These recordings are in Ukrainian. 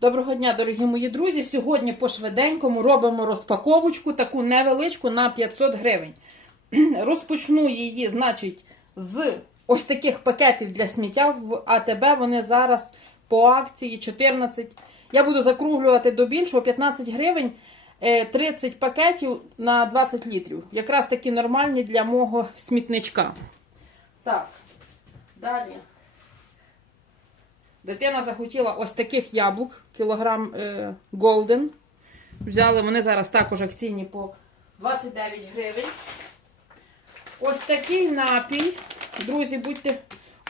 Доброго дня, дорогі мої друзі. Сьогодні по швиденькому робимо розпаковочку, таку невеличку на 500 гривень. Розпочну її, значить, з ось таких пакетів для сміття в АТБ. Вони зараз по акції 14. Я буду закруглювати до більшого 15 гривень. е, 30 пакетів на 20 літрів. Якраз такі нормальні для мого смітничка. Так, далі. Дитина захотіла ось таких яблук, кілограм е, Golden. Взяли, вони зараз також акційні по 29 гривень. Ось такий напій. Друзі, будьте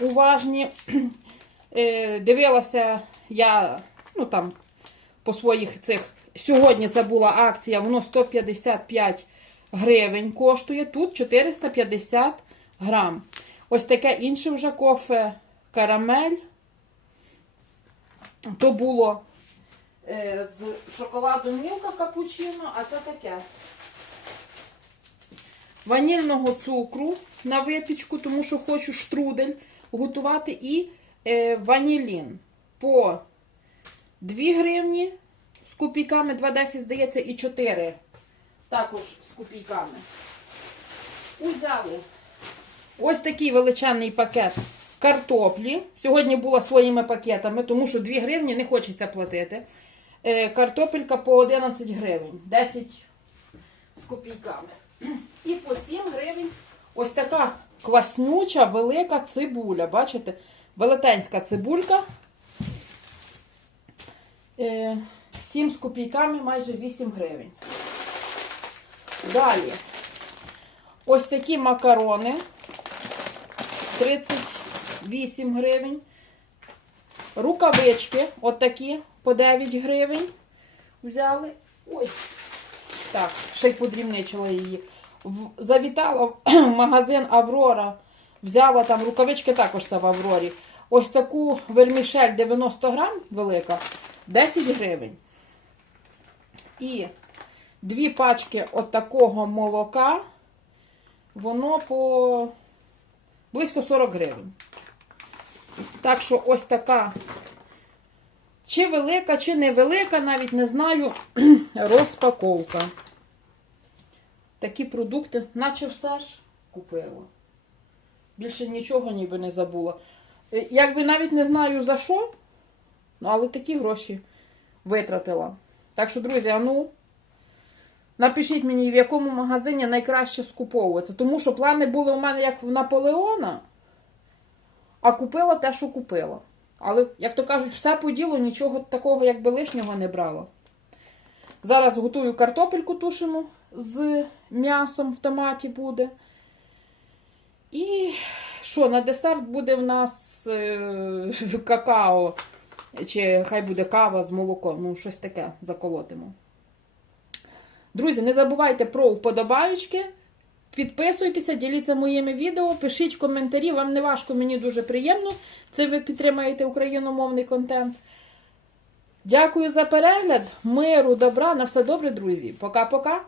уважні. Е, дивилася я, ну там, по своїх цих. Сьогодні це була акція, воно 155 гривень коштує. Тут 450 грам. Ось таке інше вже кофе карамель. То було е, з шоколадом мілка капучино, а це таке. Ванільного цукру на випічку, тому що хочу штрудель готувати. І е, ванілін по 2 гривні з копійками, 2,10 здається, і 4 також з копійками. Узяли ось такий величезний пакет картоплі. Сьогодні була своїми пакетами, тому що 2 гривні не хочеться платити. Е, Картопелька по 11 гривень, 10 з копійками. І по 7 гривень ось така кваснюча велика цибуля. Бачите? Велетенська цибулька. Е, 7 з копійками, майже 8 гривень. Далі. Ось такі макарони. 38 гривень. Рукавички, отакі по 9 гривень. Взяли. Ой. Так, ще й подрібничила її. Завітала в магазин Аврора. Взяла там рукавички також це в Аврорі. Ось таку вермішель 90 грам велика, 10 гривень. І дві пачки от такого молока. Воно по близько 40 гривень. Так що ось така, чи велика, чи невелика, навіть не знаю, розпаковка. Такі продукти, наче все ж купила. Більше нічого ніби не забула. Е, Якби навіть не знаю за що, ну, але такі гроші витратила. Так що, друзі, а ну, Напишіть мені, в якому магазині найкраще скуповуватися. Тому що плани були у мене як в Наполеона, а купила те, що купила. Але, як то кажуть, все по ділу, нічого такого, якби лишнього не брала. Зараз готую картопельку тушену з м'ясом в томаті буде. І що, на десерт буде в нас е, какао, чи хай буде кава з молоком. Ну, щось таке заколотимо. Друзі, не забувайте про вподобаючки. Підписуйтеся, діліться моїми відео, пишіть коментарі, вам не важко, мені дуже приємно. Це ви підтримаєте україномовний контент. Дякую за перегляд, миру, добра. На все добре, друзі. Пока-пока.